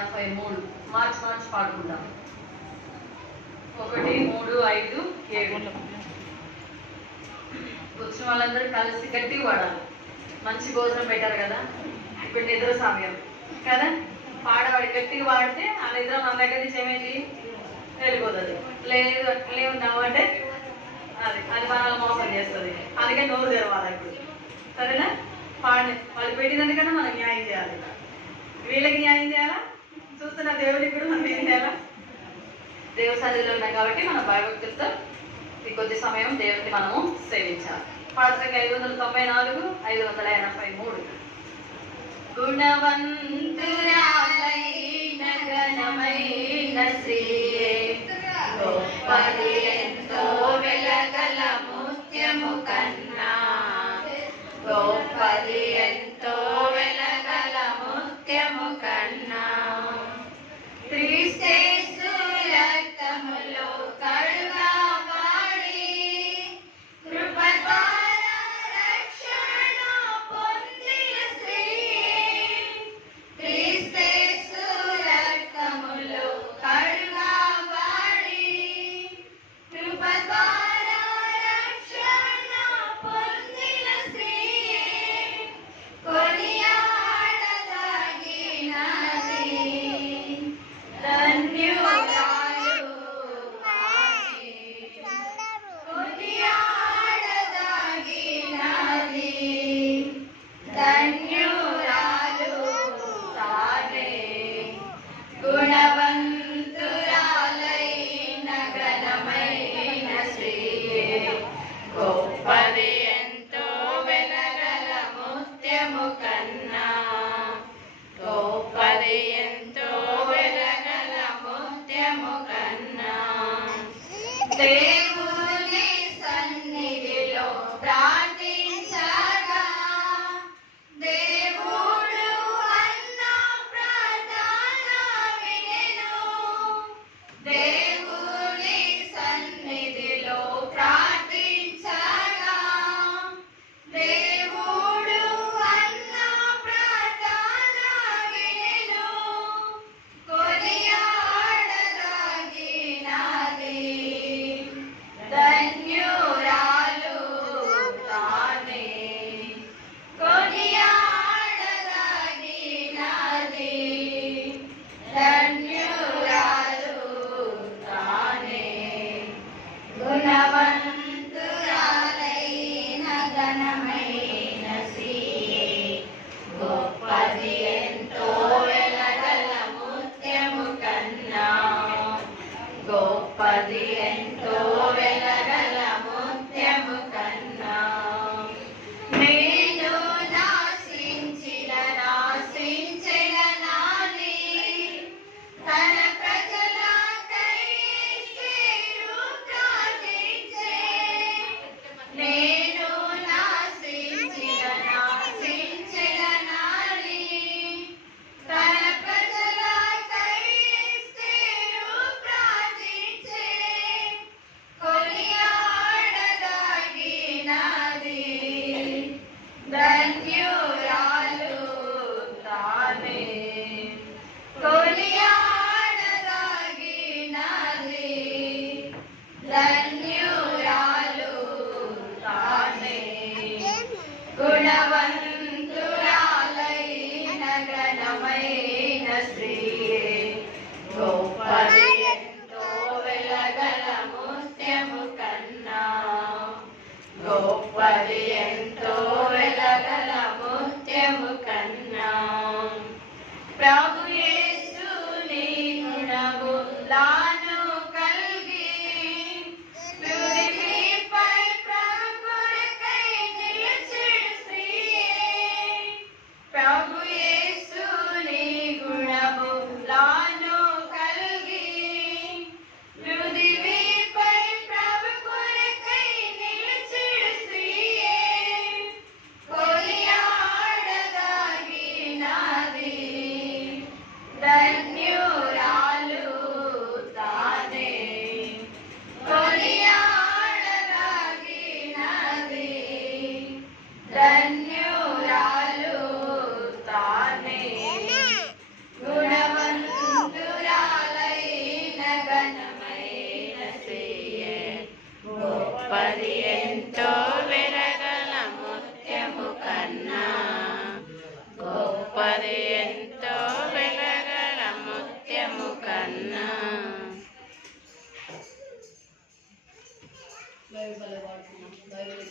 83 మార్చి పాడుకుందాం. 1 3 5 7 వచ్చిన వాళ్ళందరూ కలిసి గట్టిగా పాడాలి. మంచి భోజనం పెట్టారు కదా, ఇప్పుడు నిద్ర సమయం కదా, పాడవాడి గట్టిగా పాడితే ఆ నిద్ర మన దగ్గర నుంచి ఏమైంది వెళ్ళిపోతుంది. లేదు అట్లే ఉన్నామంటే అది మనల్ని మోసం చేస్తుంది. అందుకే నోరు తెరవాలి ఇప్పుడు, సరేనా? వాళ్ళు పెట్టినందుకన్నా మనం న్యాయం చేయాలి. వీళ్ళకి న్యాయం చేయాలా, చూస్తున్న దేవుడికి కూడా మనం ఏం చేయాలా? దేవుడి సన్నిధిలో ఉన్నాం కాబట్టి మన భయభక్తులతో ఈ కొద్ది సమయం దేవుడిని మనము సేవించాలి. పాటకి 594 583 గుణవంతురాలైన ఘనమైన శ్రీయే గొప్పది ఎంతో వెలగల ముత్యము కన్నా, గొప్పది ఎంతో వెలగల ముత్యము కన్నా, క్రీస్తు రక్తములో కడుగబడి కృప ద్వారా రక్షణ పొందిన స్త్రీయే, క్రీస్తు రక్తములో కడుగబడి కృప ద్వారా రక్షణ పొందిన స్త్రీయే, కొనియాడదగినది ధన్యురాలు ఆమె, కొనియాడదగినది ధన్యురాలు తానే, గుణవంతురాలైన ఘనమైన శ్రీయే గొప్పది ఎంతో వెలగల ముత్యము కన్నా, గొప్పది ఎంతో వెలగల ముత్యము కన్నా, దేవుని సన్నిధిలో ప్రార్థించగా దేవుడు అన్న ప్రార్థన వినెను, దేవుని సన్నిధిలో ప్రార్థించగా దేవుడు అన్న ప్రార్థన వినెను, కొనియాడదగినది ధన్యురాలు తానే, కొనియాడదగినది ధన్యురాలు తానే, గుణవంతురాలైన ఘనమైన శ్రీయే గొప్పది ఎంతో వెలగల ముత్యము కన్నా, గొప్పది ఎంతో వెలగల ముత్యము కన్నా, నేను నాశించిన నాని తన ప్రజలకై యేసు ప్రార్థించే, నేను నాశించిన నాని తన ప్రజలకై యేసు ప్రార్థించే, కొనియాడదగినది ధన్యురాలు తానే, కొనియాడదగినది ధన్యురాలు తానే, గుణవంతురాలైన ఘనమైన శ్రీయే గొప్పది ఎంతో వెలగల ముత్యము కన్నా, గొప్పది ఎంతో వెలగల ముత్యము కన్నా, ప్రభు యేసు నీ గుణములను కలిగి పృథివీపై ప్రభు కొరకై నిలిచెడు స్త్రీయే, ప్రభు యేసు నీ గుణములను కలిగి పృథివీపై ప్రభు కొరకై నిలిచెడు స్త్రీయే, కొనియాడదగినది ధన్యురాలు తా గొప్పది ఎంతో వెలగల ముత్యము కన్నా, గొప్పది ఎంతో వెలగల ముత్యము కన్నా. బైబిల్ వాడుతున్నాం. బైబిల్